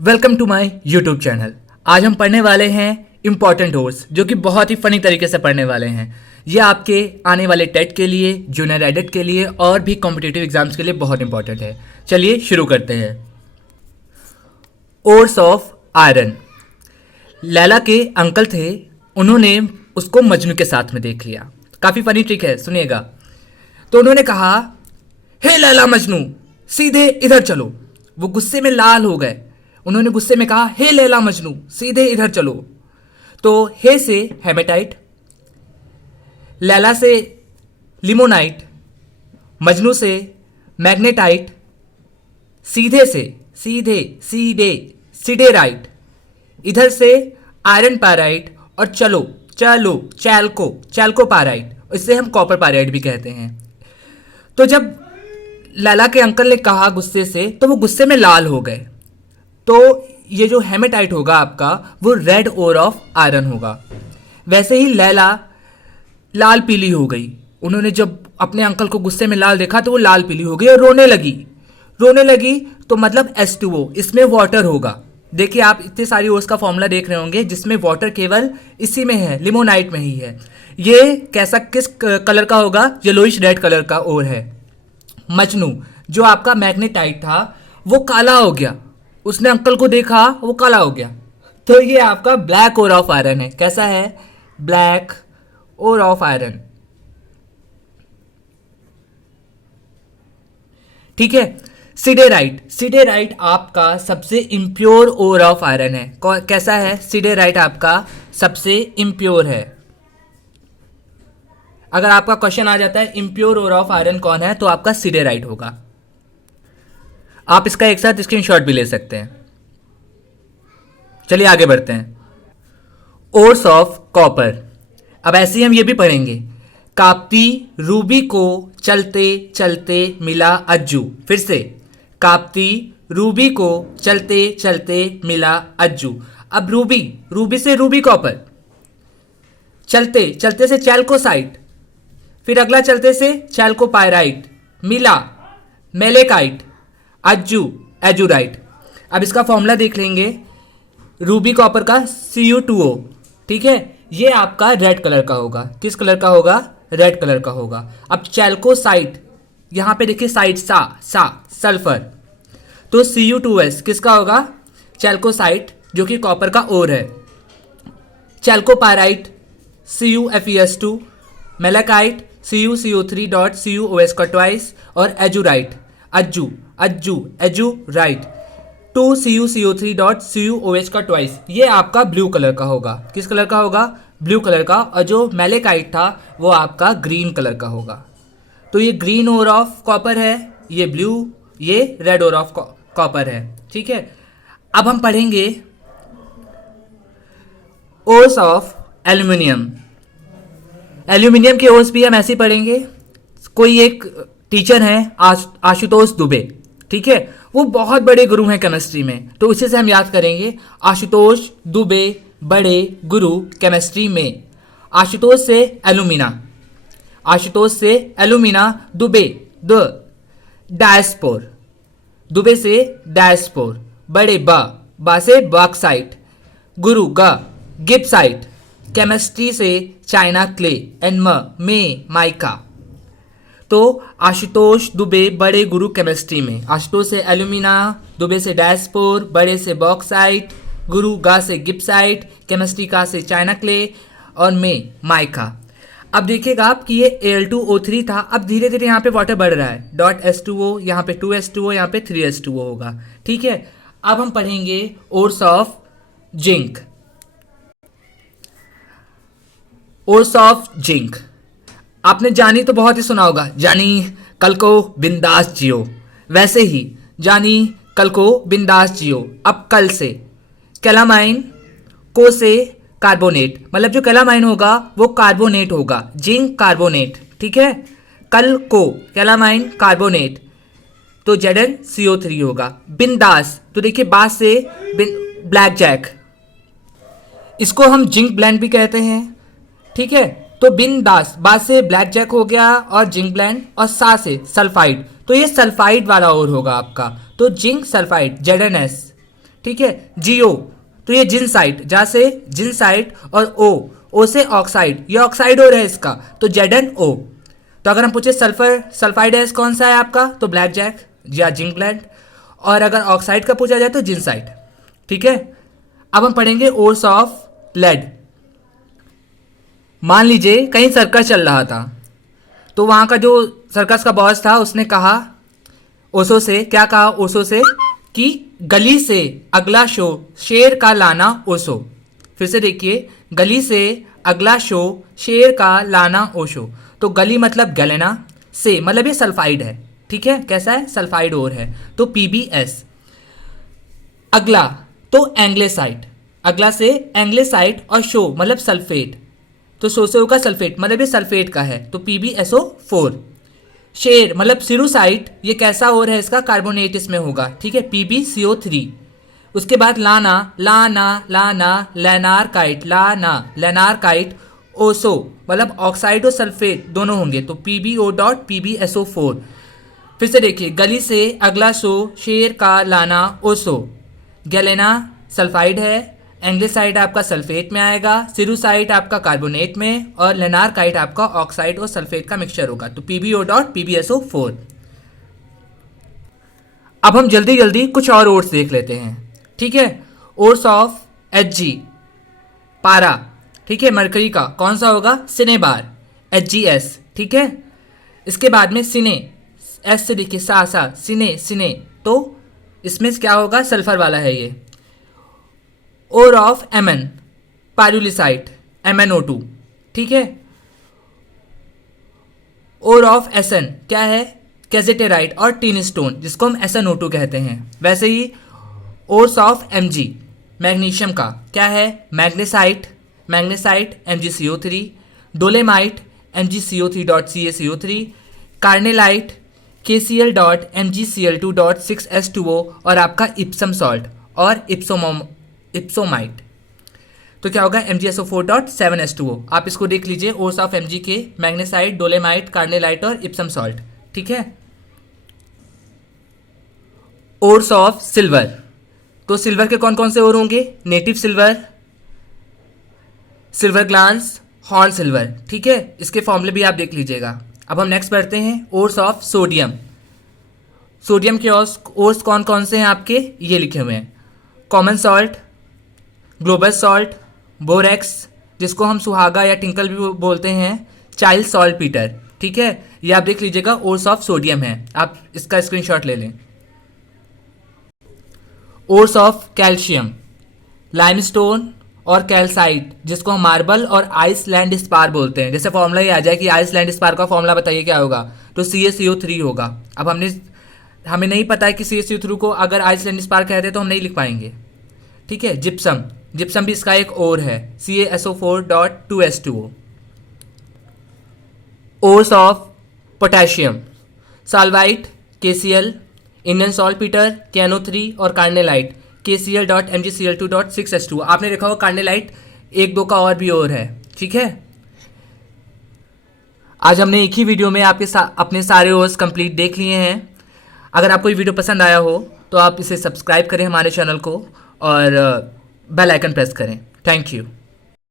Welcome to my YouTube channel. आज हम पढ़ने वाले हैं इम्पॉर्टेंट ओर्स, जो कि बहुत ही फनी तरीके से पढ़ने वाले हैं। ये आपके आने वाले टेट के लिए, जूनियर एडिट के लिए और भी कॉम्पिटिटिव एग्जाम्स के लिए बहुत इंपॉर्टेंट है। चलिए शुरू करते हैं। Ores of iron. लैला के अंकल थे, उन्होंने उसको मजनू के साथ में देख लिया। काफ़ी फनी ट्रिक है, सुनिएगा। तो उन्होंने कहा, हे लैला मजनू, सीधे इधर चलो। वो गुस्से में लाल हो गए। उन्होंने गुस्से में कहा, हे लैला मजनू, सीधे इधर चलो। तो हे से हेमेटाइट, लैला से लिमोनाइट, मजनू से मैग्नेटाइट, सीधे से सीडेराइट, इधर से आयरन पाराइट और चैल्को पाराइट, इससे हम कॉपर पाराइट भी कहते हैं। तो जब लैला के अंकल ने कहा गुस्से से, तो वो गुस्से में लाल हो गए। तो ये जो हेमेटाइट होगा आपका, वो रेड ओर ऑफ आयरन होगा। वैसे ही लैला लाल पीली हो गई। उन्होंने जब अपने अंकल को गुस्से में लाल देखा तो वो लाल पीली हो गई और रोने लगी। तो मतलब H2O, इसमें वाटर होगा। देखिए, आप इतनी सारी ओर्स का फॉर्मूला देख रहे होंगे जिसमें वाटर केवल इसी में है, लिमोनाइट में ही है। ये किस कलर का होगा? येलोइश रेड कलर का ओर है। मजनू जो आपका मैग्नेटाइट था, वो काला हो गया। उसने अंकल को देखा, वो काला हो गया। तो ये आपका ब्लैक ओर ऑफ आयरन है। कैसा है? Black ore of iron. ठीक है। सिडेराइट आपका सबसे इम्प्योर ओर ऑफ आयरन है। कैसा है? सिडेराइट आपका सबसे इम्प्योर है। अगर आपका क्वेश्चन आ जाता है इम्प्योर ओर ऑफ आयरन कौन है, तो आपका सिडेराइट होगा। आप इसका एक साथ स्क्रीनशॉट भी ले सकते हैं। चलिए आगे बढ़ते हैं। Ores of copper. अब ऐसे ही हम ये भी पढ़ेंगे। काप्ती रूबी को चलते चलते मिला अज्जू। फिर से, काप्ती रूबी को चलते चलते मिला अज्जू। अब रूबी से रूबी कॉपर, चलते से चैल्कोसाइट, फिर अगला चलते से चैल्कोपायराइट, मिला मेलेकाइट, एजुराइट। अब इसका फॉर्मूला देख लेंगे। रूबी कॉपर का Cu2O, ठीक है, ये आपका रेड कलर का होगा। किस कलर का होगा? रेड कलर का होगा। अब चैल्कोसाइट, यहां पे देखिए साइड सल्फर, तो Cu2S किसका होगा? चैल्कोसाइट, जो कि कॉपर का ओर है। चैल्कोपायराइट CuFeS2, मेलाकाइट CuCO3.CuOS का ट्वाइस, और एजुराइट एजुराइट 2CuCO3.CuOH का ट्वाइस। ये आपका ब्लू कलर का होगा। किस कलर का होगा? ब्लू कलर का। और जो मेलेकाइट था वो आपका ग्रीन कलर का होगा। तो ये ग्रीन ओर ऑफ कॉपर है, ये ब्लू, ये रेड ओर ऑफ कॉपर है। ठीक है। अब हम पढ़ेंगे ओर्स ऑफ एल्यूमिनियम। एल्यूमिनियम के ओर्स भी हम ऐसे ही पढ़ेंगे। कोई एक टीचर हैं आशुतोष दुबे, ठीक है, वो बहुत बड़े गुरु हैं केमिस्ट्री में। तो उसी से हम याद करेंगे, आशुतोष दुबे बड़े गुरु केमिस्ट्री में। आशुतोष से एलुमिना, दुबे डायस्पोर, दुबे से डायस्पोर, बड़े बा से बॉक्साइट, गुरु गिब्साइट, केमिस्ट्री से चाइना क्ले, एंड में माइका। तो आशुतोष दुबे बड़े गुरु केमिस्ट्री में। आशुतोष से एल्यूमिना, दुबे से डायस्पोर, बड़े से बॉक्साइट, गुरु से गिब्साइट, केमिस्ट्री का से चाइना क्ले, और में माइका। अब देखिएगा आप कि ये Al2O3 था। अब धीरे धीरे यहाँ पे वाटर बढ़ रहा है। .H2O, यहाँ पे 2H2O, यहाँ पे 3H2O होगा। ठीक है। अब हम पढ़ेंगे ores of zinc. Ores of zinc आपने जानी तो बहुत ही सुना होगा, जानी कल को बिंदास जियो। वैसे ही जानी कल को बिंदास जियो। अब कल से कैलामाइन, को से कार्बोनेट, मतलब जो कैलामाइन होगा वो कार्बोनेट होगा, जिंक कार्बोनेट। ठीक है। कल को कैलामाइन कार्बोनेट, तो ZnCO3 होगा। बिंदास, तो देखिए बास से ब्लैक जैक, इसको हम जिंक ब्लेंड भी कहते हैं। ठीक है। तो बिंदास, बास से ब्लैक जैक हो गया और जिंक ब्लेंड, और सा से सल्फाइड, तो ये सल्फाइड वाला और होगा आपका। तो जिंक सल्फाइड ZnS, ठीक है। GO तो ये जिनसाइट, जा से जिनसाइट, और O से ऑक्साइड, ये ऑक्साइड ओर है इसका, तो ZnO। तो अगर हम पूछे सल्फर सल्फाइड एस कौन सा है आपका, तो ब्लैक जैक या जिंक ब्लेंड, और अगर ऑक्साइड का पूछा जाए तो जिनसाइट, ठीक है। अब हम पढ़ेंगे ओर्स ऑफ लेड। मान लीजिए कहीं सर्कस चल रहा था, तो वहाँ का जो सर्कस का बॉस था उसने कहा ओशो से, क्या कहा ओशो से, कि गली से अगला शो शेर का लाना ओशो। फिर से देखिए, गली से अगला शो शेर का लाना ओशो। तो गली मतलब गलेना, से मतलब ये सल्फाइड है, ठीक है, कैसा है, सल्फाइड और है, तो PbS। अगला तो एंग्लेसाइट, अगला से एंग्लेसाइट, और शो मतलब सल्फेट, तो शो से होगा सल्फेट, मतलब ये सल्फेट का है, तो PbSO4। शेर मतलब सिरुसाइट, ये कैसा और है इसका, कार्बोनेट इसमें होगा, ठीक है, PbCO3। उसके बाद लाना लाना लाना लेनारकाइट, लाना लेनारकाइट, ओसो मतलब ऑक्साइड और सल्फेट दोनों होंगे, तो PbO.PbSO4। फिर से देखिए, गली से अगला शो शेर का लाना ओसो, गैलेना सल्फाइड है, एंग्लेसाइड आपका सल्फेट में आएगा, सिरुसाइट आपका कार्बोनेट में, और लेनारकाइट आपका ऑक्साइड और सल्फेट का मिक्सचर होगा, तो PbO.PbSO4। अब हम जल्दी जल्दी कुछ और ओर्स देख लेते हैं, ठीक है। ओर्स ऑफ Hg, पारा, ठीक है, मरकरी का कौन सा होगा, सिनेबार, HgS, ठीक है। इसके बाद में सिने, एस से देखिए, सा सिने सिने, तो इसमें क्या होगा, सल्फर वाला है ये। और ऑफ Mn, पारुलिसाइट, MnO2, ठीक है। और ऑफ Sn क्या है, कैजेटेराइट और टीन स्टोन, जिसको हम SnO2 कहते हैं। वैसे ही ओर्स ऑफ Mg, मैग्नीशियम का क्या है, magnesite, magnesite MgCO3, Dolemite MgCO3.CaCO3, carnallite KCl.MgCl2.6S2O, और आपका इप्सम सॉल्ट और इप्सोमाइट, तो क्या होगा, MgSO4.7S2O। आप इसको देख लीजिए, ओर्स ऑफ Mg के मैग्नेसाइट, डोलेमाइट, कार्नेलाइट और इप्सम सॉल्ट, ठीक है। ओर्स ऑफ सिल्वर, तो सिल्वर के कौन कौन से ओर होंगे, native silver, silver glance, horn silver, ठीक है। इसके फॉर्मूले भी आप देख लीजिएगा। अब हम नेक्स्ट बढ़ते हैं, ओर्स ऑफ सोडियम। सोडियम के ओर्स कौन कौन से हैं आपके, ये लिखे हुए हैं, common salt, global salt, borax, जिसको हम सुहागा या टिंकल भी बोलते हैं, चाइल्ड सॉल्ट पीटर, ठीक है। ये आप देख लीजिएगा, ओर्स ऑफ सोडियम है, आप इसका स्क्रीनशॉट ले लें। ओर्स ऑफ कैल्शियम, लाइमस्टोन और कैल्साइट, जिसको हम मार्बल और आइसलैंड स्पार बोलते हैं। जैसे फॉर्मूला ये आ जाए कि आइसलैंड स्पार का फॉर्मूला बताइए क्या होगा, तो CaCO3 होगा। अब हमें नहीं पता है कि CaCO3 को अगर आइसलैंड स्पार कहते हैं तो हम नहीं लिख पाएंगे, ठीक है। जिप्सम, जिप्सम भी इसका एक और है, CaSO4.2S2O। Ores of potassium, sylvite KCl, Indian saltpetre KNO3, और कार्नेलाइट KCl.MgCl2.6S2O। आपने देखा होगा कार्नेलाइट 1-2 का और भी और है, ठीक है। आज हमने एक ही वीडियो में अपने सारे ओर्स कंप्लीट देख लिए हैं। अगर आपको ये वीडियो पसंद आया हो तो आप इसे सब्सक्राइब करें हमारे चैनल को, और बेल आइकन प्रेस करें। Thank you.